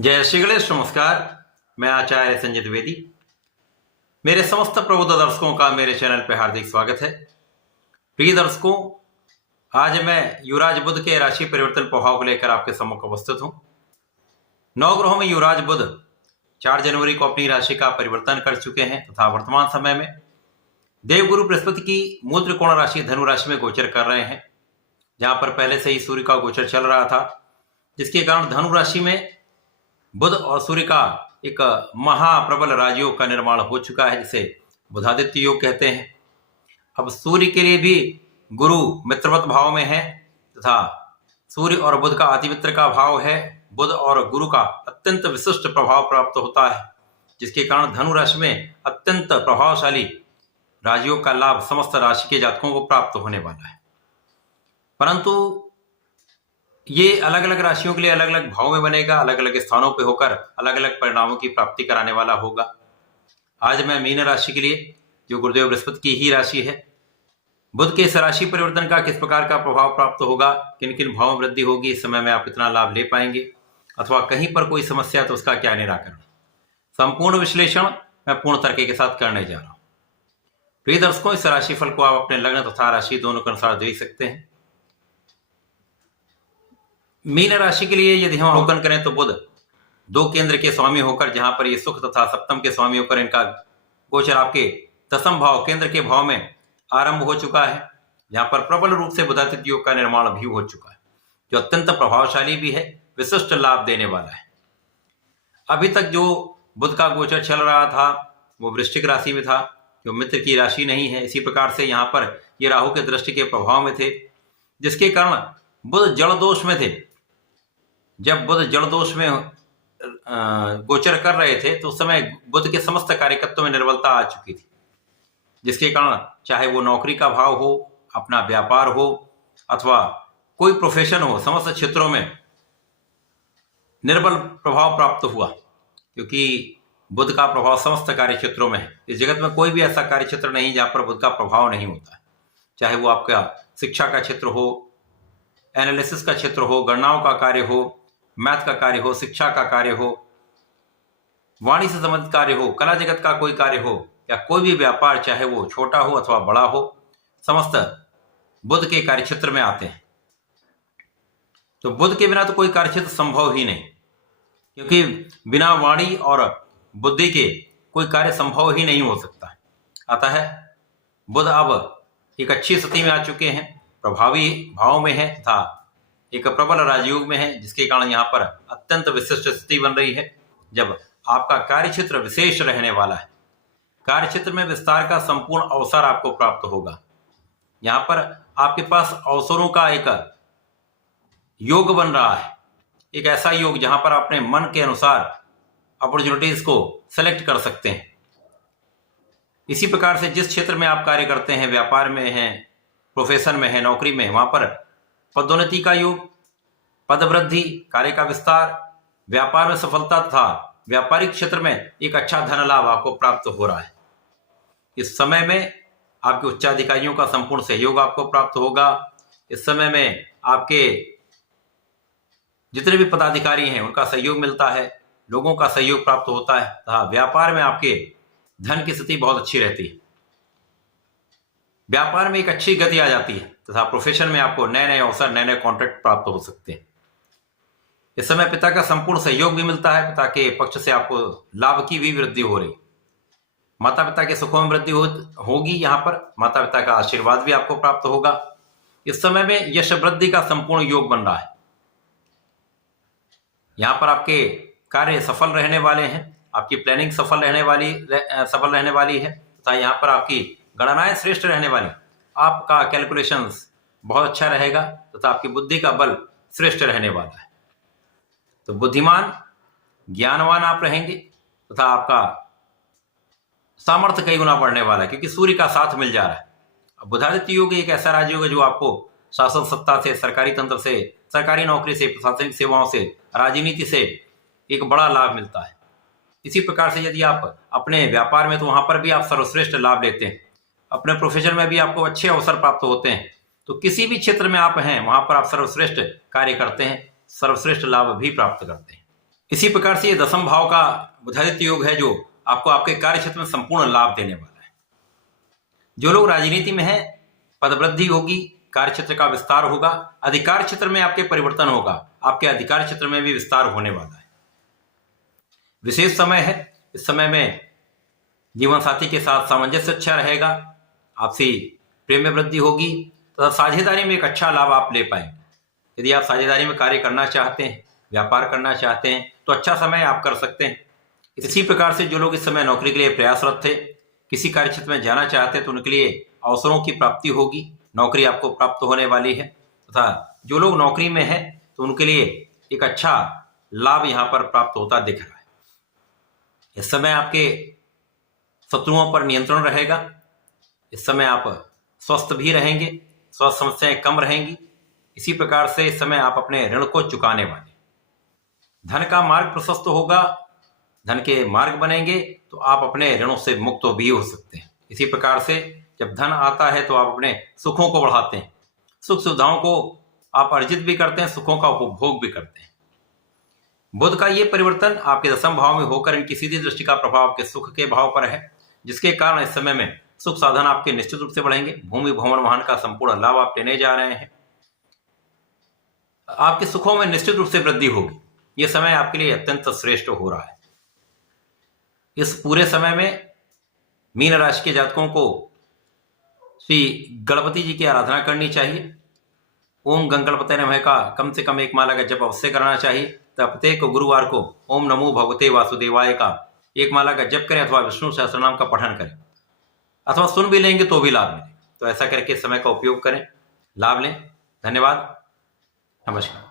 जय श्री गणेश। नमस्कार, मैं आचार्य संजय द्विवेदी। मेरे समस्त प्रबुद्ध दर्शकों का मेरे चैनल पर हार्दिक स्वागत है। प्रिय दर्शकों, आज मैं युवराज बुध के राशि परिवर्तन प्रभाव को लेकर आपके सम्मुख उपस्थित हूं। 9 ग्रहों में युवराज बुध 4 जनवरी को अपनी राशि का परिवर्तन कर चुके हैं तथा वर्तमान समय में देवगुरु बृहस्पति की मूल त्रिकोण राशि धनु राशि में गोचर कर रहे हैं, जहां पर पहले से ही सूर्य का गोचर चल रहा था, जिसके कारण धनु राशि में बुध और सूर्य का एक महाप्रबल राजयोग का निर्माण हो चुका है, जिसे बुधादित्य योग कहते हैं। अब सूर्य के लिए भी गुरु मित्रवत भाव में है तथा सूर्य और बुध का अतिमित्र का भाव है। बुध और गुरु का अत्यंत विशिष्ट प्रभाव प्राप्त होता है, जिसके कारण धनु राशि में अत्यंत प्रभावशाली राजयोग का लाभ समस्त राशि के जातकों को प्राप्त होने वाला है। परंतु ये अलग अलग राशियों के लिए अलग अलग भाव में बनेगा, अलग अलग स्थानों पे होकर अलग अलग परिणामों की प्राप्ति कराने वाला होगा। आज मैं मीन राशि के लिए, जो गुरुदेव बृहस्पति की ही राशि है, बुध के इस राशि परिवर्तन का किस प्रकार का प्रभाव प्राप्त होगा, किन किन भावों में वृद्धि होगी, इस समय में आप कितना लाभ ले पाएंगे अथवा कहीं पर कोई समस्या तो उसका क्या निराकरण, संपूर्ण विश्लेषण मैं पूर्ण तरीके के साथ करने जा रहा हूं। प्रिय दर्शकों, इस राशिफल को आप अपने लग्न तथा राशि दोनों के अनुसार देख सकते हैं। मीन राशि के लिए यदि हम अवलोकन करें तो बुध 2 केंद्र के स्वामी होकर, जहां पर ये सुख तथा सप्तम के स्वामी होकर इनका गोचर आपके दसम भाव केंद्र के भाव में आरंभ हो चुका है, जहां पर प्रबल रूप से बुधादित्य योग का निर्माण भी हो चुका है, जो अत्यंत प्रभावशाली भी है, विशिष्ट लाभ देने वाला है। अभी तक जो बुध का गोचर चल रहा था वो वृश्चिक राशि में था, जो मित्र की राशि नहीं है। इसी प्रकार से यहाँ पर ये राहु के दृष्टि के प्रभाव में थे, जिसके कारण बुध जल दोष में थे। जब बुध जल दोष में गोचर कर रहे थे तो उस समय बुध के समस्त कार्यकत्व में निर्बलता आ चुकी थी, जिसके कारण चाहे वो नौकरी का भाव हो, अपना व्यापार हो अथवा कोई प्रोफेशन हो, समस्त क्षेत्रों में निर्बल प्रभाव प्राप्त हुआ, क्योंकि बुध का प्रभाव समस्त कार्य क्षेत्रों में है। इस जगत में कोई भी ऐसा कार्य क्षेत्र नहीं जहां पर बुध का प्रभाव नहीं होता है, चाहे वो आपका शिक्षा का क्षेत्र हो, एनालिसिस का क्षेत्र हो, गणनाओं का कार्य हो, मैथ का कार्य हो, शिक्षा का कार्य हो, वाणी से संबंधित कार्य हो, कला जगत का कोई कार्य हो या कोई भी व्यापार, चाहे वो छोटा हो अथवा बड़ा हो, समस्त बुध के कार्यक्षेत्र में आते हैं। तो बुध के बिना तो कोई कार्यक्षेत्र संभव ही नहीं, क्योंकि बिना वाणी और बुद्धि के कोई कार्य संभव ही नहीं हो सकता। अतः बुध अब एक अच्छी स्थिति में आ चुके हैं, प्रभावी भाव में है तथा एक प्रबल राजयोग में है, जिसके कारण यहाँ पर अत्यंत विशिष्ट स्थिति बन रही है, जब आपका कार्यक्षेत्र विशेष रहने वाला है। कार्यक्षेत्र में विस्तार का संपूर्ण अवसर आपको प्राप्त होगा। यहाँ पर आपके पास अवसरों का एक योग बन रहा है, एक ऐसा योग जहां पर अपने मन के अनुसार अपॉर्चुनिटीज को सेलेक्ट कर सकते हैं। इसी प्रकार से जिस क्षेत्र में आप कार्य करते हैं, व्यापार में हैं, प्रोफेशन में है, नौकरी में है, वहां पर पदोन्नति का योग, पदवृद्धि, कार्य का विस्तार, व्यापार में सफलता तथा व्यापारिक क्षेत्र में एक अच्छा धन लाभ आपको प्राप्त हो रहा है। इस समय में आपके उच्चाधिकारियों का संपूर्ण सहयोग आपको प्राप्त होगा। इस समय में आपके जितने भी पदाधिकारी हैं उनका सहयोग मिलता है, लोगों का सहयोग प्राप्त होता है तथा व्यापार में आपके धन की स्थिति बहुत अच्छी रहती है। व्यापार में एक अच्छी गति आ जाती है तथा प्रोफेशन में आपको नए नए अवसर, नए नए कॉन्ट्रैक्ट प्राप्त हो सकते हैं। इस समय पिता का संपूर्ण सहयोग भी मिलता है, पिता के पक्ष से आपको लाभ की भी वृद्धि हो रही। माता पिता के सुखों में वृद्धि होगी। यहाँ पर माता पिता का आशीर्वाद भी आपको प्राप्त होगा। इस समय में यश वृद्धि का संपूर्ण योग बन रहा है। यहाँ पर आपके कार्य सफल रहने वाले हैं, आपकी प्लानिंग सफल रहने वाली है तथा यहाँ पर आपकी गणनाएं श्रेष्ठ रहने वाली, आपका कैलकुलेशंस बहुत अच्छा रहेगा तथा आपकी बुद्धि का बल श्रेष्ठ रहने वाला है। तो बुद्धिमान, ज्ञानवान आप रहेंगे तथा आपका सामर्थ्य कई गुना बढ़ने वाला है, क्योंकि सूर्य का साथ मिल जा रहा है। अब बुधादित्य योग एक ऐसा राजयोग है जो आपको शासन सत्ता से, सरकारी तंत्र से, सरकारी नौकरी से, प्रशासनिक सेवाओं से, राजनीति से एक बड़ा लाभ मिलता है। इसी प्रकार से यदि आप अपने व्यापार में, तो वहां पर भी आप सर्वश्रेष्ठ लाभ लेते हैं। अपने प्रोफेशन में भी आपको अच्छे अवसर प्राप्त होते हैं। तो किसी भी क्षेत्र में आप हैं, वहां पर आप सर्वश्रेष्ठ कार्य करते हैं, सर्वश्रेष्ठ लाभ भी प्राप्त करते हैं। इसी प्रकार से ये दसम भाव का बुधादित्य योग है जो आपको आपके कार्य क्षेत्र में संपूर्ण लाभ देने वाला है। जो लोग राजनीति में है, पदवृद्धि होगी, कार्य क्षेत्र का विस्तार होगा, अधिकार क्षेत्र में आपके परिवर्तन होगा, आपके अधिकार क्षेत्र में भी विस्तार होने वाला है। विशेष समय है, इस समय में जीवन साथी के साथ सामंजस्य अच्छा रहेगा, आपसी प्रेम में वृद्धि होगी तथा साझेदारी में एक अच्छा लाभ आप ले पाएंगे। यदि आप साझेदारी में कार्य करना चाहते हैं, व्यापार करना चाहते हैं तो अच्छा समय आप कर सकते हैं। इसी प्रकार से जो लोग इस समय नौकरी के लिए प्रयासरत थे, किसी कार्य क्षेत्र में जाना चाहते हैं तो उनके लिए अवसरों की प्राप्ति होगी, नौकरी आपको प्राप्त होने वाली है। तथा जो लोग नौकरी में हैं तो उनके लिए एक अच्छा लाभ यहाँ पर प्राप्त होता दिख रहा है। इस समय आपके शत्रुओं पर नियंत्रण रहेगा, इस समय आप स्वस्थ भी रहेंगे, स्वास्थ्य समस्याएं कम रहेंगी। इसी प्रकार से इस समय आप अपने ऋण को चुकाने वाले, धन का मार्ग प्रशस्त होगा, धन के मार्ग बनेंगे तो आप अपने ऋणों से मुक्त भी हो सकते हैं। इसी प्रकार से जब धन आता है तो आप अपने सुखों को बढ़ाते हैं, सुख सुविधाओं को आप अर्जित भी करते हैं, सुखों का उपभोग भी करते हैं। बुध का ये परिवर्तन आपके दसम भाव में होकर इनकी सीधी दृष्टि का प्रभाव आपके सुख के भाव पर है, जिसके कारण इस समय में सुख साधन आपके निश्चित रूप से बढ़ेंगे। भूमि भवन वाहन का संपूर्ण लाभ आप लेने जा रहे हैं, आपके सुखों में निश्चित रूप से वृद्धि होगी। यह समय आपके लिए अत्यंत श्रेष्ठ हो रहा है। इस पूरे समय में मीन राशि के जातकों को श्री गणपति जी की आराधना करनी चाहिए। ओम गंगणपते नमः का कम से कम एक माला का जप अवश्य करना चाहिए। तो प्रत्येक गुरुवार को ओम नमो भगवते वासुदेवाय का एक माला का जप करें अथवा विष्णु सहस्त्रनाम का पठन करें, अथवा सुन भी लेंगे तो भी लाभ मिलेगा। तो ऐसा करके समय का उपयोग करें, लाभ लें। धन्यवाद, नमस्कार।